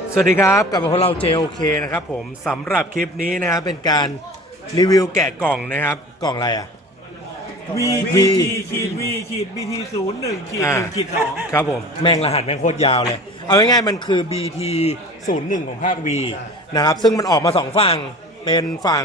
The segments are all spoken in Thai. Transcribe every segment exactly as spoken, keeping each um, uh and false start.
สวัสดีครับกลับมาพวกเรา เจ โอ เค นะครับผมสำหรับคลิปนี้นะครับเป็นการรีวิวแกะกล่องนะครับกล่องอะไรอ่ะวีวีทีขีดวีขีดบีทีศูนย์หนึ่งขีดหนึ่งขีดสองครับผมแม่งรหัสแม่งโคตรยาวเลย เอาง่ายๆมันคือ บี ที ศูนย์หนึ่ง ของภาค V นะครับซึ่งมันออกมาสองฝั่งเป็นฝั่ง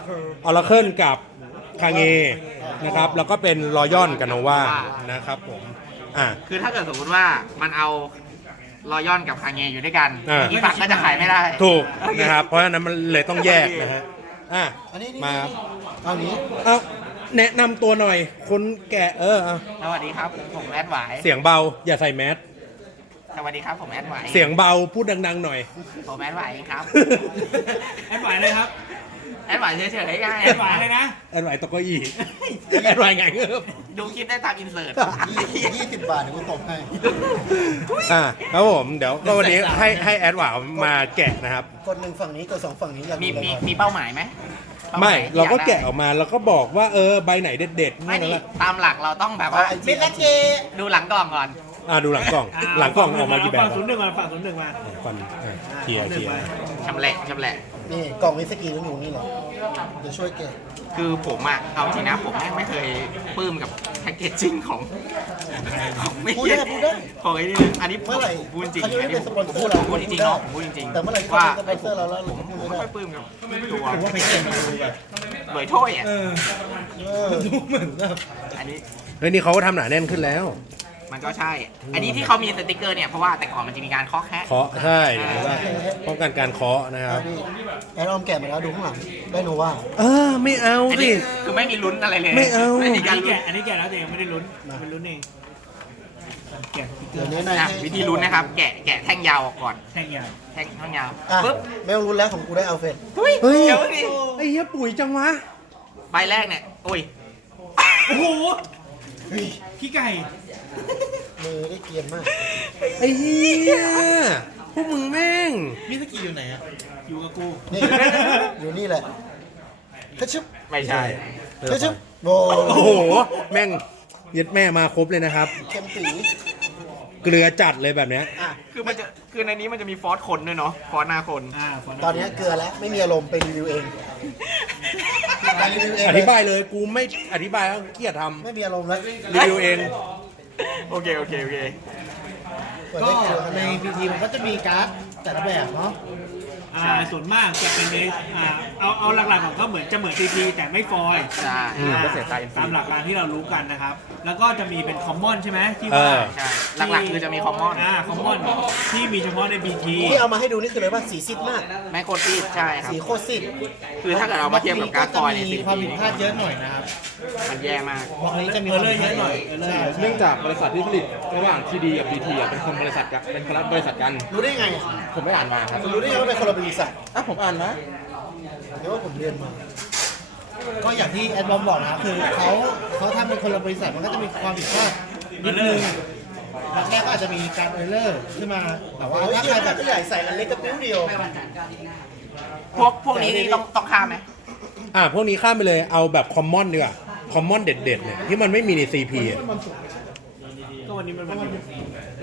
Oracle กับคางเงนะครับแล้วก็เป็นรอยอนกับโนวานะครับผมอ่ะคือถ้าเกิดสมมติว่ามันเอารอยอนกับคางเงอยู่ด้วยกันอ่าอีกฝั่งก็จะขายไม่ได้ถูกนะครับเพราะฉะนั้นมันเลยต้องแยกนะฮะอ่ะอันนี้มาเอานี้เอาแนะนำตัวหน่อยคนแก่เออเอาสวัสดีครับผมผมแอดหวายเสียงเบาอย่าใส่แมสสวัสดีครับผมแอดหวายเสียงเบาพูดดังๆหน่อยผมแอดหวายเองครับแอดไหวเลยครับแอดหวายเฉยๆง่ายแอดไหวเลยนะแอดไวตกเก้าอี้แอดไวไงเงือบดูคลิปได้ตามอินเสิร์ตยี่สิบบาทเดี๋ยวกูตบให้อ่ะครับผมเดี๋ยวก็วันนี้ให้ให้แอดหวาวมาแกะนะครับกดหนึ่งฝั่งนี้กดสองฝั่งนี้อยากมีดูอะไรมีก่อนมีเป้าหมายไหมป้หไม่ยที่เราก็อยได้แกะออกมาแล้วก็บอกว่าเออใบไหนเด็ดๆไม่นั่นนี่แหละตามหลักเราต้องแบบว่าไอจีไอจีดูหลังกล่องก่อนอ่ะดูหลังกล่องหลังกล่องออกมากี่แบบฝั่งศูนย์หนึ่งมาฝั่งศูนย์หนึ่งมาฟันอ่ะเคลียร์เคลียร์ชำแหละชำแหละนี่กล่องวิสกี้ต้องอยู่นี่เหรอเดี๋ยวช่วยแกะคือผมอะเอาจริงนะผมแม่งไม่เคยปลื้มกับแพคเกจจิ้งของของไม่พูดเย็ได้นพูดได้ของไอ้นี่อันนี้ผมเมื่อไหร่พูดจริงเขาจะไม่อันเป็นี้นผสมปอนเซอพูดร์เราพูดจริงๆเนาะผมพูดจริงแต่เมื่อไหร่ที่ว่าเขาเป็นสปอนเซอร์เราแล้วผมเราผมไม่ไม่ได้ค่อยปลื้มกับตัวผมว่าไปเก่งดูแบบเบยถ้วยอ่ะเออเออดูเหมือนแบบอันนี้เฮ้ยนี่เขาก็ทำหนาแน่นขึ้นแล้วมันก็ใช่ อันนี้ที่เขามีสติกเกอร์เนี่ยเพราะว่าแต่ก่อนมันจะมีการเคาะแคะเคาะใช่หรือว่าป้องกันการเคาะนะครับนี่แอนออมแกะมาแล้วดูข้างหลังได้โนวาเออไม่เอาอันสินี้คือไม่มีลุ้นอะไรเลยไม่เอาไม่มีอักาน รนี้ลุ้นแกะอันนี้แกะแล้วแต่ยังไม่ได้ลุ้นเป็นลุ้นเองแกะสติ๊กเกเดี๋อยวร์นี้นายอ่ะให้วิธีลุ้นนะครับ แกะแกะแท่งยาวออกก่อนแท่งใหญ่แท่งแท่งยาวอ่ะปึ๊บไม่ต้องรุ้นแล้วของกูได้อัลเฟรดเฮ้ยเฮ้ยเดี๋ยวดิไอ้เหี้ยปุ๋ยจังวะใบแรกเนี่ยโอ้ยโอ้โหขี้ไก่มือได้เกรียนมากไอ้เหี้ยพวกมึงแม่งมิสกี้อยู่ไหนอะอยู่กับกูนี่อยู่นี่แหละกระชึบไม่ใช่กระชึบโบโอ้โหแม่งยึดแม่มาครบเลยนะครับเค็มปีเกลือจัดเลยแบบเนี้ยอ่ะคือมันจะคือในนี้มันจะมีฟอสคนด้วยเนาะฟอสหน้าคนอ่าตอนนี้เกลือแล้วไม่มีอารมณ์ไปรีวิวเองไปรีวิวเองอธิบายเลยกูไม่อธิบายแล้วเกลียดทไม่มีอารมณ์แล้วำรีวิวเองโอเคโอเคโอเคเปิดก็ได้เกลือใน พี ที มันก็จะมีการ์ดแต่ละแบบเนาะอ่าส่วนมากจะเป็นในอ่าเอาเอาหลักๆของเขาเหมือนจะเหมือนทีทีแต่ไม่ฟอยล์ใช่อืมก็เสียใจตามหลักการที่เรารู้กันนะครับ แล้วก็จะมีเป็นคอมมอนใช่ไหมที่เอว่าอใช่หลักๆคือจะมีคอมมอนอ่าคอมมอนที่มีเฉพาะใน บี ทีที่เอามาให้ดูนี่คืออะไรว่าสีซิดมากแม่โคตรซีดใช่ครับสีโคตรซิดคือถ้าเกิดเรามาเทียบกับการ์ดฟอยล์ในมีสิบความปีผิดพลาดเยอะหน่อยนะครับมันแย่มากบอกนี้จะมีเออเลยเยอะหน่อยเออเลยใช่ใช่เนื่องจากบริษัทที่ผลิตระหว่าง ที ดี กับ บี ที อ่ะเป็นคนบริษัทกันเป็นคนละบริษัทกันรู้ได้ไงอ่ะผมไม่อ่านมาครับคุณรู้ได้ไงว่าเป็นคนละบริษัทอ่ะผมอ่านนะเดี๋ยวว่าผมเรียนมาก็อย่างที่แอดบอมบอกนะครับคือเขาเขาทำเป็นคนละบริษัทมันก็จะมีความผิดพลาดนิดนึงแรกๆก็อาจจะมีการเออร์เลอร์ขึ้นมาแต่ว่าโอ้ยถ้าเกี่ใคยรวแบกับบ ผู้ใหญ่ใส่อันเล็กกับปิ้วเดียวพวกพวกนี้นี่ต้องต้องข้ามไหมอ่ะพวกนี้ข้ามไปเลยเอาแบบคอมมอนดีกว่าคอมมอนเด็ดๆเนี่ยที่มันไม่มีใน ซี พี อ่ะก็วันนี้มันวันหยุด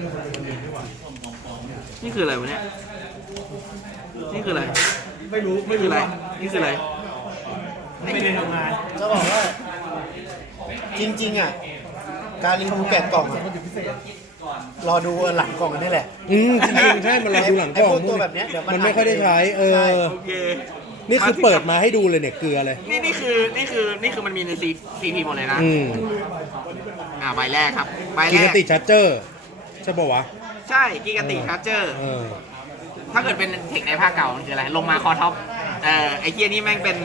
นี่คืออะไรวะเนี่ยนี่คืออะไรไม่รู้ไม่นี่คือรู้อะไรว่านี่คืออะไรไม่ได้ทำงานจะบอกว่า จริงๆอ่ะ การรีวิวแกะกล่องอ่ะรอดูหลังกล่องกันนี่แหละอืมจริงๆใช่มันเราดูหลังกล่องไอ้พวกตัวแบบเนี้ยเดี๋ยวมันมันไม่ค่อยได้ใช้เอใช่อโอเคนี่คือเปิดมาให้ดูเลยเนี่ยเกลือเลยนี่นี่คือนี่คือนี่คือมันมีในซีซีพีหมดเลยนะอืมอ่าใบแรกครับใบกิแรกกติชาร์เจอร์ใช่ป่าวะใช่กิกาติชาร์เจอร์เออถ้าเกิดเป็นเทคในภาคเก่ามันคืออะไร ลงมาคอท็อปเออไอ้เคียนี่แม่งเป็น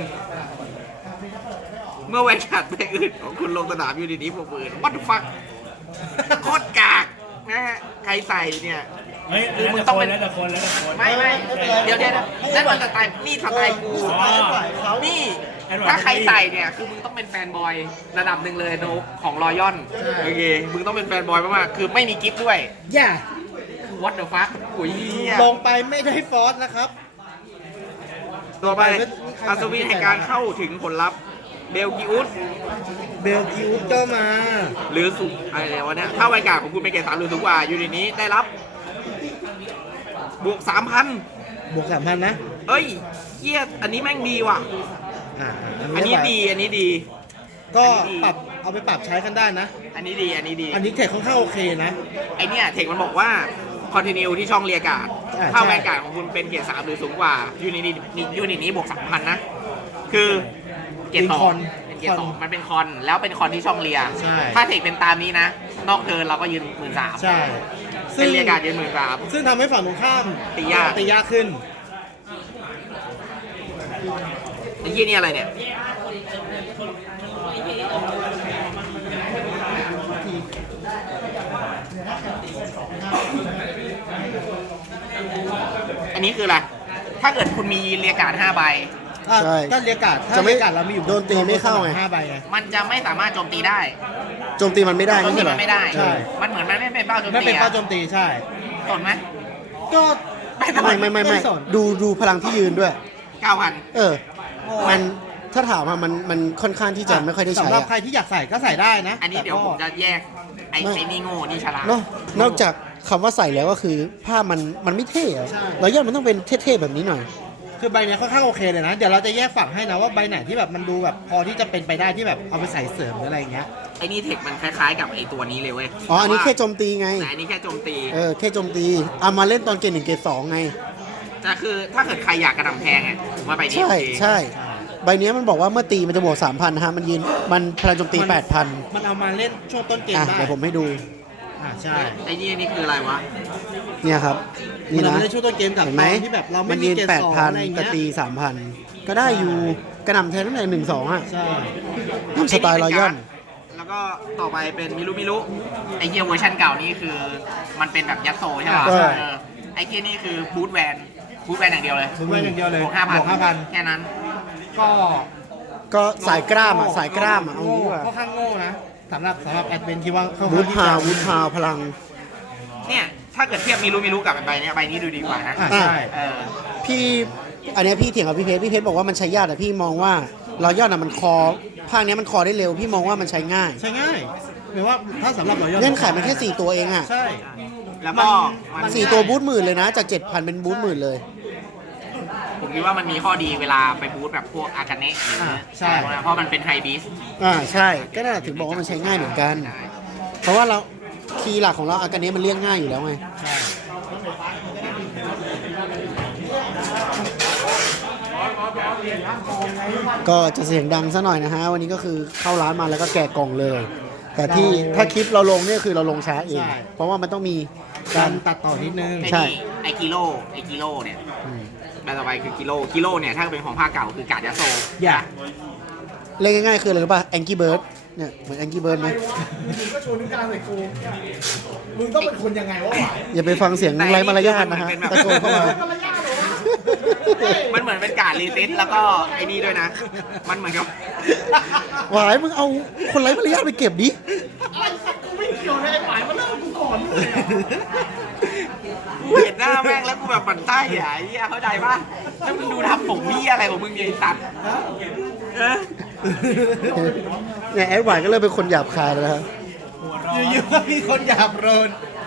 เมื่อแวนขาดไปอื่นของคุณลงสนามอยู่ดีๆพวกปืนวัตถุฟักโคตรกากนะฮะใครใส่เนี่ยเฮ้ยคือมึมึงงต้ต้ออง งเป็เป็น นแล้วแต่คนแล้วแต่คนไม่ไม่เดี๋ยวเดี๋ยวนะนั่นมันสไตล์นี่สไตล์กูอ๋อนี่แอดวานซ์ถ้าใครใส่เนี่ยคือมึงต้องเป็นแฟนบอยระดับหนึ่งเลยโนของรอยอนโอเคมึงต้องเป็นแฟนบอยมากๆคือไม่มีกิฟต์ด้วยอย่าคือ what the fuck กุยเหี้ยลงไปไม่ได้ฟอสนะครับต่อไปอัศวินแห่งการเข้าถึงผลลัพธ์เบลกิอุสเบลคิวก็มาหรือสุอะไรวะเนี่ยถ้าวัยกาของคุณเป็นเกรดสามหรือสูงกว่าอยู่ในนี้ได้รับบวกสามพันบวกสามพันนะเอ้ยเฮียอันนี้แม่งดีว่ะอ่าอันนี้ดีอันนี้ดีก็ปรับเอาไปปรับใช้กันได้นะอันนี้ดีอันนี้ดีอันนี้เทคค่อนข้างโอเคนะไอเนี่ยเทคมันบอกว่าคอนติเนียที่ช่องเรียกาดอ่าถ้าใช่แวนการ์ดของคุณเป็นเกียร์สามหรือสูงกว่ายูนิตนี้ยูนิตนี้บวกสามพันนะ คือเกียร์สองเป็นเกียร์สองมันเป็นคอนแล้วเป็นคอนที่ช่องเรียใช่ถ้าเทคเป็นตามนี้นะ นอกเทิร์นเราก็ยืนหมื่นสามใช่เป็นเรียกาดยืนหมื่นสามซึ่งทำให้ฝั่งตรงข้ามตียากตียากขึ้นไอ้ยี่นี่อะไรเนี่ย อันนี้คืออะไร ถ้าเกิดคุณมีเรียกาดห้าใบอ่ะใช่ก็เรียกการ์ดถ้าจะไม่เรียกการ์ดเรามีอยู่โดนตีไม่เข้าไงห้าใบไงมันจะไม่สามารถโจมตีได้โจมตีมันไม่ได้โจมไม่ตีใช่เหรมัอนไม่ได้ใช่มันเหมือนมันไม่เป็นเป้าโจมไม่ตีเป็นเป้าอะโจมตีใช่สนไหมก็ไม่ไม่ไม่ไม่สนดูดูพลังที่ยืนด้วยเก้าพันเออ มันถ้าถามว่ามันมันค่อนข้างที่จะไม่ค่อยได้ใช้สำหรับอะใครที่อยากใส่ก็ใส่ได้นะอันนี้เดี๋ยวแต่ผก็มจะแยกไอ้ไม่ไอ้นี่โง่นี่ฉลาดเนาะนอกจากคำว่าใส่แล้วก็คือภาพมันมันไม่เท่อะเราย่อมันต้องเป็นเท่ๆแบบนี้หน่อยคือใบเนี้ยค่อนข้างโอเคเลยนะ เดี๋ยวเราจะแยกฝั่งให้นะว่าใบไหนที่แบบมันดูแบบพอที่จะเป็นไปได้ที่แบบเอาไปใส่เสริมหรืออะไรอย่างเงี้ยไอ้นี่เทคมันคล้ายๆกับไอ้ตัวนี้เลยเว้ยอ๋ออันนี้แค่โจมตีไงแต่อันนี้แค่โจมตีเออแค่โจมตีเอามาเล่นตอนเกรดหนึ่งเกรดสองไงแต่คือถ้าเกิดใครอยากกระหน่ำแทงไงผมว่าไปนี้ใช่โอเคใช่ ใบเนี้ยมันบอกว่าเมื่อตีมันจะบวก สามพัน นะฮะ มันยืนมันพลังโจมตีมันแปดพันมันเอามาเล่นช่วงต้นเกมอ่ะได้เดี๋ยวผมให้ดูอ่าใช่ไอ้นี่นี่คืออะไรวะเนี่ยครับนี่นี่นะนะเล่นช่วงต้นเกมกับเห็นไหมตอนที่แบบเราไม่มันมียืนเกมแปดสองพันอะไรอย่างแต่เงี้ยตีสามพันก็ได้อยู่กระหน่ำแทนตั้งแต่หนึ่งสองอ่ะใช่ทำสไตล์รอยัลแล้วก็ต่อไปเป็นมิรุมิรุไอ้เฮียเวอร์ชันเก่านี่คือมันเป็นแบบยัดโซใช่ป่ะใช่เออไอ้เฮียนี่คือบูทแวนบูทแวนอย่างเดียวเลยคุณไว้อย่างเดียวเลยบวกห้าพันบวกห้าพันแค่นั้นก็ก็สายกล้ามอ่ะ สายกล้ามอ่ะ เอาโง่งี้ดีกว่าค่อนข้างโง่นะสำหรับสำหรับแอดเวนคิดว่าค่อนวูข้างดที่พาวจะวูดพาวพลังเนี่ยถ้าเกิดเทียบมิรุมิรุกับใบเนี้ยใบนี้ดูดีกว่านะอ่าใช่เออพี่ อันเนี้ยพี่เถียงกับพี่เพชรพี่เพชรบอกว่ามันใช้ยากแต่พี่มองว่ารอยัลอ่ะมันคอภาคเนี้ยมันคอได้เร็ว พี่มองว่ามันใช้ง่ายใช่ง่ายหมายว่าถ้าสำหรับเรายอดเงื่อนไขมันแค่สี่ตัวเองอ่ะใช่แล้วก็มันสี่ตัวบูทหมื่นเลยนะ จากเจ็ดพันเป็นบูทหมื่นเลยผมคิดว่ามันมีข้อดีเวลาไปบูทแบบพวกอากาเนะอ่าใช่เพราะมันเป็นไฮบีสอ่าใช่ ก็น่าถึงบอกว่ามันใช้ง่ายเหมือนกัน เพราะว่าเราคีย์หลักของเราอากาเนี้มันเรียกง่ายอยู่แล้วไงใช่ก็จะเสียงดังซะหน่อยนะฮะ วันนี้ก็คือเข้าร้านมาแล้วก็แกะกล่องเลย แต่ที่ถ้าคลิปเราลงเนี่ยคือเราลงช้าเอง เพราะว่ามันต้องมีกาการรตัดต่อนิดนึงไอ้ใช่นี่ไอกิโลไอกิโลเนี่ยอืมใบต่อไปคือกิโลกิโลเนี่ยถ้าเป็นของภาคเก่าคือกาดยาโซอย่าเล่นง่ายๆคืออะไรรู้ป่ะแองกี้เบิร์ดเนี่ยเหมือนแองกี้เบิร์ดไหมมึงก็ชวนนิการใส่กูมึงต้องเป็นคนยังไงวะหวายอย่าไปฟังเสียงไร้มารยาทนะฮะตะโกนเข้ามามันเหมือนเป็นการรีเซ็ตแล้วก็ไอ้นี่ด้วยนะ มันเหมือนกับหวายมึงเอาคนไร้มารยาทไปเก็บดิกูเห็นหน้าแม่งแล้วกูแบบปั่นใต้อ่ะไอ้เหี้ยเข้าใจป่ะแล้วมึงดูทำผมพี่อะไรของมึงเนี่ยไอ้สัตว์เออเนี่ยแอดหวายก็เลยเป็นคนหยาบคายแล้วนะครับอยู่ๆก็มีคนหยาบโรน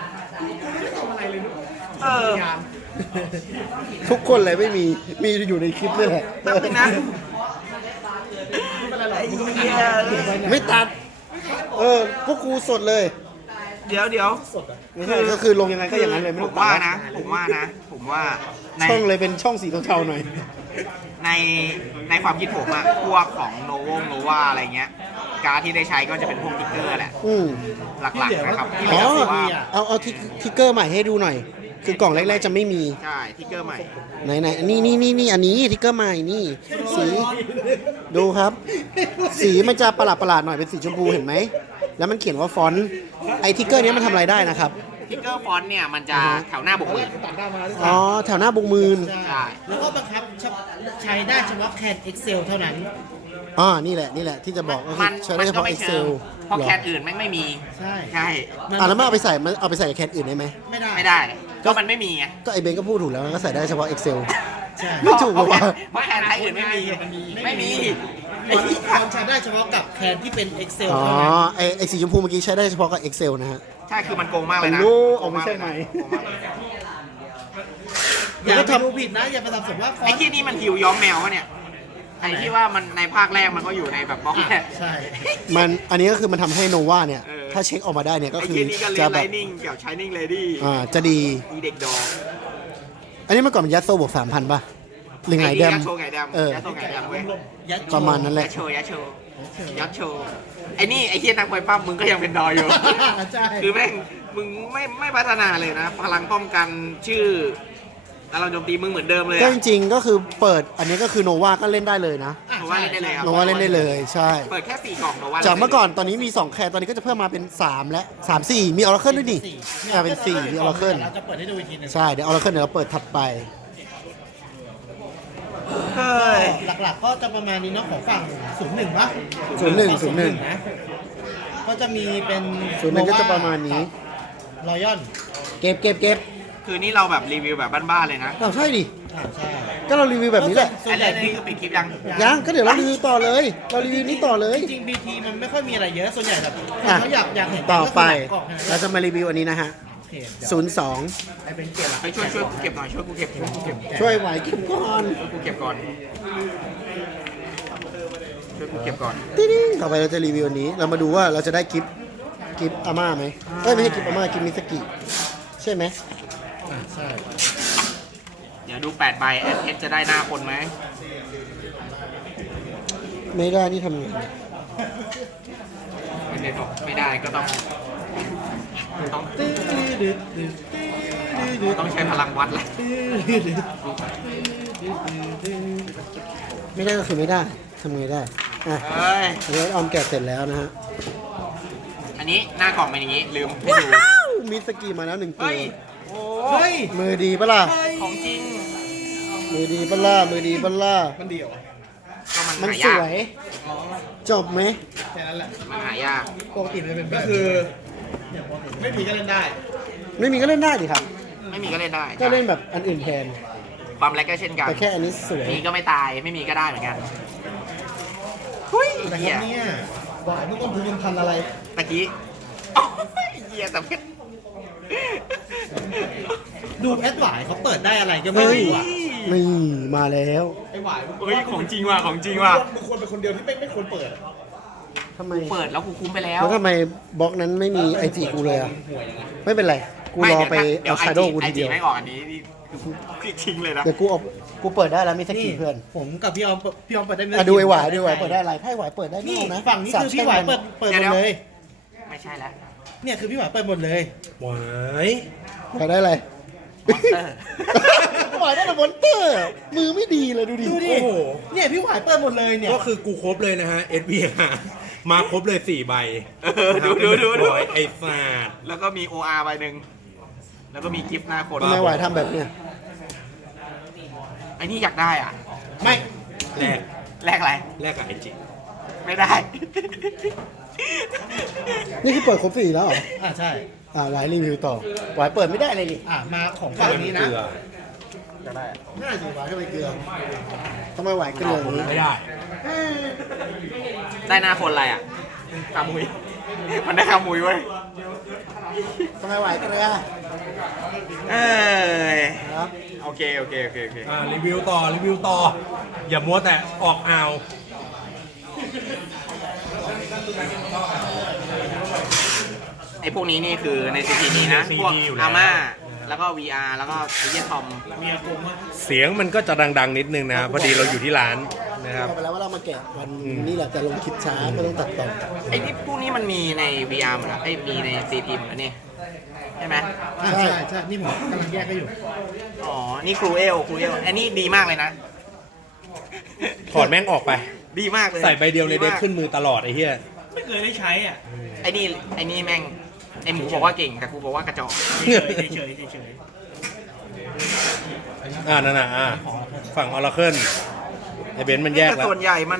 เออทุกคนเลยไม่มีมีอยู่ในคลิปนี่แหละแป๊บนึงนะไอ้เหี้ยไม่ตัด เออพวกกูสดเลยเดี๋ยวเดี๋ยวไม่ใช่ก็คือลงยังไงก็อย่างนั้นเลยไม่ผต้องมว่านะ ผมว่านะ ผมว่าในช่องเลยเป็นช่องสีเทาๆหน่อยในในความคิดผมอะพวกของโนวงโนวาอะไรเงี้ย การดที่ได้ใช้ก็จะเป็นพวกติ๊กเกอร์แหละอืมหลักๆนะครับที่เหอ๋ลืออคือว่าเอาเอาทิกทิกเกอร์ใหม่ให้ดูหน่อย คือกล่องแรกๆจะไม่มีใช่ติ๊กเกอร์ใหม่ไหนไหนนี่นี่นี่นี่อันนี้ทิกเกอร์ใหม่นี่ สี ดูครับ สีมันจะประหลาดประหลาดๆหน่อยเป็นสีชมพูเห็นไหม แล้วมันเขียนว่าฟอนต์ไอทิกเกอร์นี้มันทำอะไรได้นะครับติ๊กเกอร์ฟอนต์เนี่ยมันจะแถวหน้าบกมือตัดหน้ามาหรือเปอ๋ล่าอ แถวหน้าบุกมืนใช่แล้วก็บังคับใช้ได้เฉพาะแคน Excel เท่านั้นอ๋อ นี่แหละ นี่แหละ ที่จะบอกก็คืมัอน ใช้ได้เฉก็พาะไม่เชิง Excel เพราะหรอแคนอื่นแม่งไม่มีใช่ใช่อ่ะแล้วมันเอาไปใส่มันเอาไปใส่กับแคนอื่นได้ไหมไม่ได้ไม่ได้ก็มันไม่มีไงก็ไอเบนก็พูดถูกแล้วมันก็ใส่ได้เฉพาะ Excel ใช่ไม่ถูกหรอวะเพราะแคนไทยอื่นไม่มีไม่มีฟอนต์ฟอนต์ใช้ได้เฉพาะกับแคนที่เป็น Excel อ๋อเท่านั้นไอไอสีชมพูเมื่อกี้ใช้ได้เฉพาะกับ Excel นะฮะใช่คือมันโกงมากเลยนะโอ้โกงมากเลยนะเอาไม่ใช่ไหมโกงมากเลยนะอย่าไปดูผิดนะ อย่าไปสับสนว่าฟอนไอ้ต์ที่นี่มันฮิวย้อมแมววะเนี่ยไอ้ที่ว่ามันในภาคแรกมันก็อยู่ในแบบบล็อกแรกใช่มันอันนี้ก็คือมันทำให้โนวาเนี่ยเออถ้าเช็คออกมาได้เนี่ยก็ไอ้คือที่นี่ก็เลจะนแบไลบนิ่งกับชายนิ่งเลดี้อ่าจะดีมีเด็กดอกอันนี้เมื่อก่อนมันยัดโซ่บวกสามพันป่ะหรือไงแดมยัดโชว์ไงแดมเออยัดโชว์ไงแดมเว้ยยัดโชว์ประมาณนั้นแหยัละดโชว์ยัดโชว์ยัดโชว์ไอ้นี่ไอ้เฮียนักมวยปั้มมึงก็ยังเป็นดอยอยู่ใช่คือแม่งมึงไม่ไม่พัฒนาเลยนะ พลังป้องกันชื่อตารางโจมตีมึงเหมือนเดิมเลยก็อะจริงๆก็คือเปิดอันนี้ก็คือโนวาก็เล่นได้เลยนะโนวาเล่นได้เลยครับโนวาเล่นได้เลยใช่เปิดแค่สี่กล่องโนวาจากเมื่อก่อนตอนนี้มีสองแคร์ตอนนี้ก็จะเพิ่มมาเป็นสามและสาม สี่มีออร์เคิลด้วยดิอ่าเป็นสี่มีออร์เคิลเราจะเปิดให้ดูอีกทีหนึงใช่เดี๋ยวออร์เคิลเดี๋ยวเราเปิดถัดไปเฮ้ยหลักๆก็จะประมาณนี้เนาะของฝั่งศูนย์หนึ่งปะศูนย์หนึ่งศูนย์หนึ่งนะก็จะมีเป็นศูนย์หนึ่งก็จะประมาณนี้รอยอนเก็บเก็บเก็บคือนี่เราแบบรีวิวแบบบ้านๆเลยนะเราใช่ดิอ่าใช่ก็เรารีวิวแบบนี้แหละส่วอันนใหญ่นี้คือปิดคลิปยังยังก็เดี๋ยวเรารีวิวต่อเลย เรารีวิวนี้ต่อเลยจริงๆ บี ที มันไม่ค่อยมีอะไรเยอะส่วนใหญ่แบบอ่ะเขาอยากอยากเห็นต่อไปก็คืหลักกล่องนะเราจะมารีวิวอันนี้นะฮะโอเคเดี๋ยวศูนย์สองไอ้เป็นเกียร์หลักไปช่วยช่วยกูเก็บหน่อยช่วยกูเก็บช่วยกูเก็บช่วยไหวเก็บก่อนช่วยกูเก็บก่อนช่วยกูเก็บก่อนติ๊งต่อไปเราจะรีวิวอันนี้ เรามาดูว่าเราจะได้กิฟต์กิฟต์อาม่าไหมเอ้ยไม่ใช่กิฟต์อาม่ากิฟต์มิสกิใช่ไหมอ่าใช่เดี๋ยวดูแปดใบแอดเพชรจะได้หน้าคนไหมไม่ได้นี่ทำไงไม่ได้บอกไม่ได้ก็ต้องต้องตื้อดื้อดื้อดื้อดื้อต้องใช้พลังวัดแหละดื้อดื้อไม่ได้ก็คือไม่ได้ทำไงได้อ่ะเฮ้ยอันนี้ออมแกะเสร็จแล้วนะฮะอันนี้หน้ากล่องเป็นอย่างนี้ลืมให้ดูมิสกิมาแล้วหนึ่งตัวเฮ้ยโอ้เฮ้ยมือดีปะล่ะของจริงมือดีปะล่ะมือดีปะล่ะมันเดี่ยวอะก็มันมันหาสยากวย จบไหมแค่นั้นแหละมันหายากปกติมันเป็นก็คือไม่มีก็เล่นได้ไม่มีก็เล่นได้ดิครับไม่มีก็เล่นได้ก็เล่นแบบอันอื่นแทนความแรกก็เช่นกันแต่แค่อันนี้สวยมีก็ไม่ตายไม่มีก็ได้เหมือนกันเฮ้ยแต่คเหี้รัยบเนี่ยหวายมันต้องทุนพันอะไรตะกี้โอ้ยเหี้ยแต่เพชรดูแอดหวายเขาเปิดได้อะไรก็ไม่เฮ้ยรู้อ่ะนี่มาแล้วไอ้หวายมึงเฮ้ยของจริงว่ะของจริงว่ะมึงควรเป็นคนเดียวที่ไม่ไม่ควรเปิดทำไมเปิดแล้วกูคุ้มไปแล้วแล้วทำไมบล็อกนั้นไม่มีไอจีกูเลยอ่ะ ไม่เป็นไร กูรอไปเดี๋ยเอาวชาโดว์กูไอทีจีเดียวไม่ออกอันนี้นี่คือทิ้งเลยนะเดี๋ยวกูเอากูเปิดได้แล้วมิสกินี่เพื่อนผมกับพี่ออมเปิดพี่ออมเปิดได้อ่ะดูไอหวายดูไอหวายเปิดได้อะไรไพ่หวายเปิดได้นี่ไม่เอานะฝั่งนี้คือพี่หวายเปิดเปิดหมดเลยไม่ใช่แล้วเนี่ยคือพี่หวายเปิดหมดเลยหวายหวายได้อะไรมอนสเตอร์หวายได้แต่มอนเตอร์ มือไม่ดีเลยดูดิดูดิโอ้โหเนี่ยพี่หวายเปิดหมดเลยเนี่ยก็คือกูครบเลยนะฮะ เอส บี อาร์ มาครบเลยสี่ใบเออดูดูดูดูร้อยไอ้ศาสตร์แล้วก็มี โอ อาร์ ใบหนึ่งแล้วก็มีกิฟต์หน้าคนทำไมหวายทำแบบเนี้ยไอ้นี่อยากได้อ่ะไม่แรกแลกอะไรแรกกับไอจิไม่ได้นี่คือเปิดครบสี่แล้วเหรออ่าใช่อ่าหวายรีวิวต่อหวายเปิดไม่ได้เลยดิอ่ามาของฝั่งนี้นะเกลือน่าจะหวายทำไมเกลือทำไมหวายเกลืออย่างนี้ไม่ได้ได้หน้าคนอะไรอ่ะคามุย มันได้คามุยเว้ยทำไมหวายเกลือเอ้ยครับโอเคโอเคโอเคโอเคอ่ารีวิวต่อรีวิวต่อ อย่ามัวแต่ออกอ่าวไอ้พวกนี้นี่คือในซีทีนี้นะ พวกอาม่า แล้วก็ วี อาร์ แล้วก็ไอ้เหี้ยทอมเมียกลมอะเสียงมันก็จะดังๆนิดนึงนะพอดีเราอยู่ที่ร้านนะครับบอกไปแล้วว่าเรามาแกะวันนี้แหละแต่ลงคลิปช้าไม่ต้องตัดต่อไอ้นี่พวกนี้มันมีใน วี อาร์ หมดแล้วไอ้ยมีในซีทีหมดแล้วนี่ใช่ไหมอ่าใช่ใช่นี่ผมกำลังแยกก็อยู่อ๋อ นี่ครูเอลครูเอลอันนี้ดีมากเลยนะถอดแม่งออกไปดีมากเลยใส่ใบเดียวในเด็กขึ้นมือตลอดไอ้เหี้ยไม่เคยได้ใช้อ่ะไอ้นี่ไอ้นี่แม่งไอ้หมูบอกว่าเก่งแต่กูบอกว่ากระจอกเฉยๆเฉยๆเฉยอ่านั่นน่ะอ่าฝั่งออร์เคิลไอเบนซ์มันแยกแต่แล้วส่วนใหญ่มัน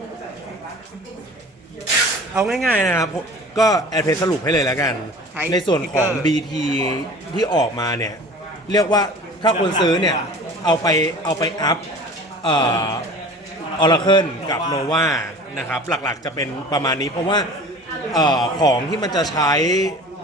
เอาง่ายๆนะครับ ก็แอดเพจสรุปให้เลยแล้วกัน ในส่วนของ บี ที ที่ออกมาเนี่ย เรียกว่าถ้าคนซื้อเนี่ย เอาไปเอาไปอัพเอ่อออร์เคิลกับโนวานะครับ หลักๆจะเป็นประมาณนี้เพราะว่าเอ่อของที่มันจะใช้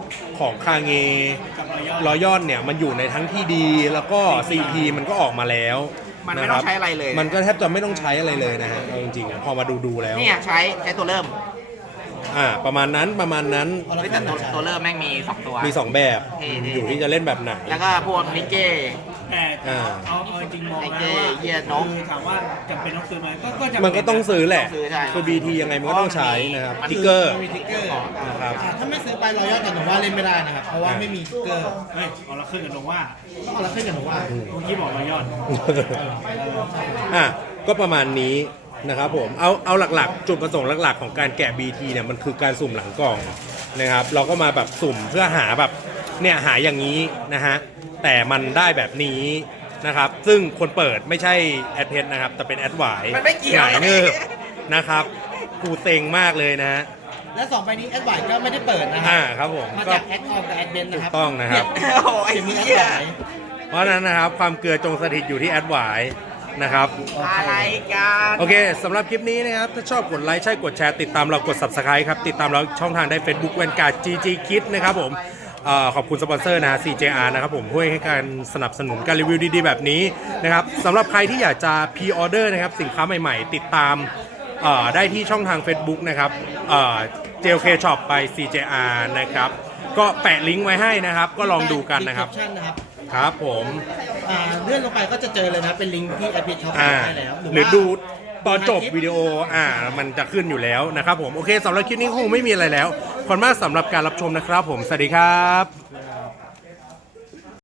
ของคาเงกับรอยย่อรอยย่อนเนี่ยมันอยู่ในทั้งที่ดีแล้วก็ ซี พี มันก็ออกมาแล้วมันไม่ต้องใช้อะไรเลยมันก็แทบจะไม่ต้องใช้อะไรเลยนะฮะเอาจริงๆอะพอมาดูดูๆแล้วเนี่ยใช้ใช้ตัวเริ่มอ่าประมาณนั้นประมาณนั้นเฮ้ยแต่ตัวตัวเริ่มแม่งมีสองตัวมีสองแบบเท่ๆอยู่ที่จะเล่นแบบไหนแล้วก็พวกนิกเก้แต่อ่าเอาเอาจริงๆมองไอ้นะเจ้ว่าเหี้ยนกคือถามว่าจำเป็นต้องซื้อไหมก็ก็จำเป็มันก็ต้องซื้อแหละต้องซื้อใช่คือ บี ที ยังไงมันก็ต้องใช้นะครับมันทิกเกอร์มันมีทิกเกอร์นะครับอ่าถ้าไม่ซื้อไปรอยย่อแต่หนูว่าเล่นไม่ได้นะครับ เพราะว่าไม่มีทิกเกอร์เฮ้ยเอาละขึ้นกันลงว่าต้องเอาละขึ้นกับหนูว่าเมื่อกี้บอกรอยย่อนอ่ะก็ประมาณนี้นะครับผมเอาเอาหลักๆ จุดประสงค์หลักๆ ของการแกะ บี ที เนี่ยมันคือการสุ่มหลังกล่องนะครับเราก็มาแบบสุ่มเพื่อหาแบบเนี่ยหาอย่างนี้นะฮะแต่มันได้แบบนี้นะครับซึ่งคนเปิดไม่ใช่แอดเพนนะครับแต่เป็นแอดหวายมันไม่เกี่ยวหงายเงือบนะครับกูเต็งมากเลยนะฮะและสองใบนี้แอดไวก็ไม่ได้เปิดนะครัอ่าบครับผมมาก็จากแอดออมกับแอดเบนนะครับถูกต้องนะครับเนี่ยโอ้ยจะมีแอดเหี้ยไวเพราะฉะนั้นนะครับความเกลือจงสถิตอยู่ที่แอดหวายนะครับอะไรกันโอเคสำหรับคลิปนี้นะครับ ถ้าชอบกดไลค์ใช่กดแชร์ติดตามเรากด Subscribe ครับ ติดตามเราช่องทางได้ Facebook แวนการ์ด จี จี Kids นะครับผมเอ่อขอบคุณสปอนเซอร์นะ ซี เจ อาร์ นะครับผมช่วยให้การสนับสนุนการรีวิวดีๆ แบบนี้นะครับสำหรับใครที่อยากจะพรีออเดอร์นะครับสินค้าใหม่ๆ ติดตามเอ่อได้ที่ช่องทาง Facebook นะครับเอ่อ เจ แอล เค Shop ไป ซี เจ อาร์ นะครับก็แปะลิงก์ไว้ให้นะครับ ก็ลองดูกันนะครับ description นะครับครับผมอ่าเลื่อนลงไปก็จะเจอเลยนะ เป็นลิงก์ที่แอดเบนเขาอ่าให้แล้วหรือว่าดูตอนจบวิดีโออ่ามันจะขึ้นอยู่แล้วนะครับผมโอเคสำหรับคลิปนี้คงไม่มีอะไรแล้วขอบคุณมากสำหรับการรับชมนะครับผมสวัสดีครับ